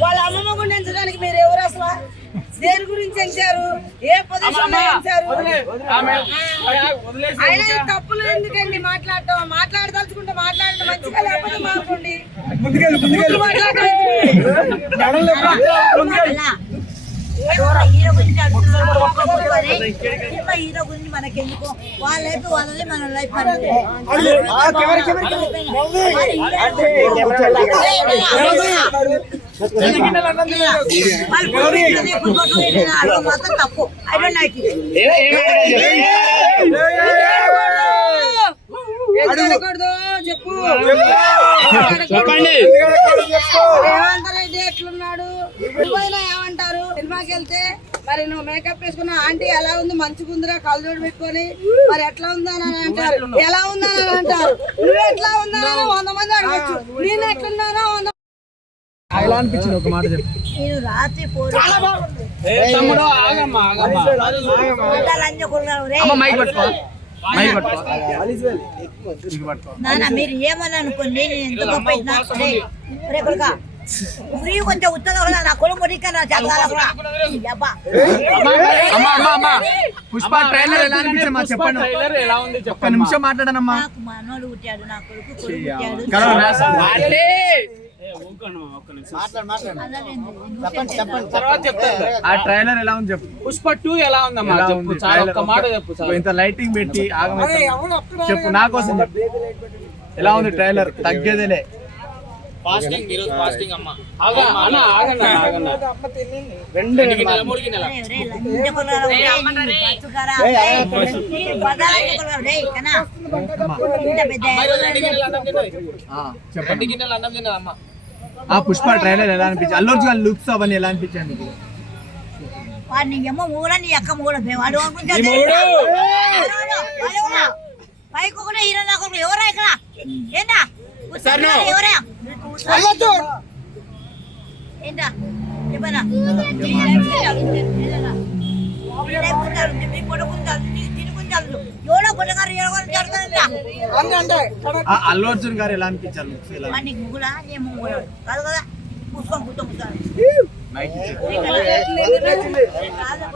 వాళ్ళ అమ్మమ్మ గుండె ఎంచడానికి మీరు ఎవరు అసలు? దేని గురించి ఎంచారు? ఏ పొజిషన్లో ఎంచారు? ఆయన తప్పులు ఎందుకండి మాట్లాడటం? మాట్లాడదలుచుకుంటే మాట్లాడటం మంచిగా లేకపోతే. ఎవరో హీరో గురించి అడుగుతున్నారు. హీరో గురించి మనకెందుకు? వాళ్ళ లైఫ్ వాళ్ళది మన లైఫ్ మనది. చెప్పు. చెప్పండి రేవంత్ రెడ్డి ఎట్లున్నాడు దుబాయ్లో ఏమంటారు సినిమాకి వెళ్తే మరి నువ్వు మేకప్ వేసుకున్న ఆంటీ ఎలా ఉంది మంచిగా ఉందిరా కళ్ళజోడు పెట్టుకొని మరి ఎట్లా ఉందని అని అంటారు ఎలా ఉందని అని అంటారు నువ్వు ఎట్లా ఉందని వంద మంది అడగచ్చు నేను ఎట్లున్నానో ఎలా అనిపించింది ఒక మాట చెప్పు. నేను రాత్రి మైక్ పట్టుకో. మైక్ పట్టుకో. నాన్న మీరు ఏమని అనుకోండి నేను ఎంత గొప్ప ఫ్రీ కొంచెం ఉత్తగా నా కొడుకు నా పుష్ప ట్రైలర్ ఎలా చెప్పండి. ట్రైలర్ ఎలా ఉంది ఒక్క నిమిషం మాట్లాడనమ్మా. నాకు పుట్టాడు నా కొడుకు కొడుకు పుట్టాడు. ఆ ట్రైలర్ ఎలా ఉంది చెప్పు. పుష్ప టూ ఎలా ఉందమ్మా? చెప్పు ఉంది? చాలా ఒక్క మాట చెప్పు చాలు. ఇంత లైటింగ్ పెట్టి ఆగమైతే చెప్పు నా కోసం ఎలా ఉంది ట్రైలర్? తగ్గేదేలే. ఆగన్న రెండు గిన్నెల రెండు అన్నం తిన్నది ఆ, రెండు చెప్పండి గిన్నెల అన్నం తిన్నది అమ్మ. ఆ పుష్ప ట్రైలర్ ఎలా అనిపించింది అల్లు అర్జున్ లుక్స్ అవన్నీ ఎలా అనిపించాయి నీకు వాడు నీ అమ్మ మూడ నీ అక్క మూడ వాడు అనుకుంటాడు. నీ మూడు. వాడు, వాడు ఎవరా? పైకి ఒకడే హీరో నాకు. ఎవరా ఇక్కడ ఏంటా. ఎవరా ఏంటా చెప్పనా మీ కొడుకు గురించి అడుగు, నీ దీని గురించి అడుగు. ఎవడో కొట్టగారు ఎవడో గురించి అడుగుతాడంట. ఆ అల్లు అర్జున్ గారు ఎలా అనిపించారు. కాదు